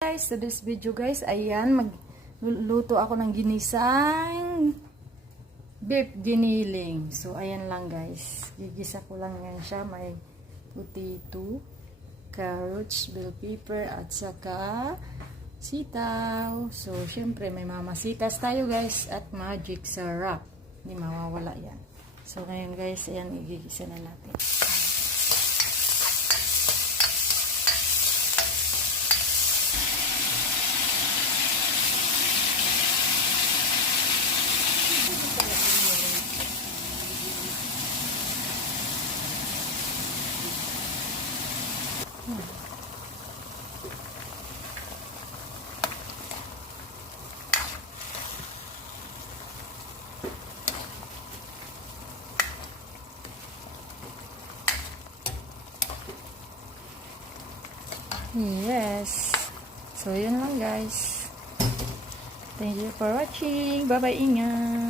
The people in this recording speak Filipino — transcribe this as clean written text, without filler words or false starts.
Guys, to this video guys, ayan, magluluto ako ng ginisang beef giniling. So, ayan lang guys. Gigisa ko lang yan siya. May potato, carrots, bell pepper, at saka sitaw. So, syempre may mamasitas tayo guys at magic sarap. Hindi mawawala yan. So, ngayon guys, ayan, igigisa na natin. Yes. So, yun lang guys. Thank you for watching. Bye-bye, ingat.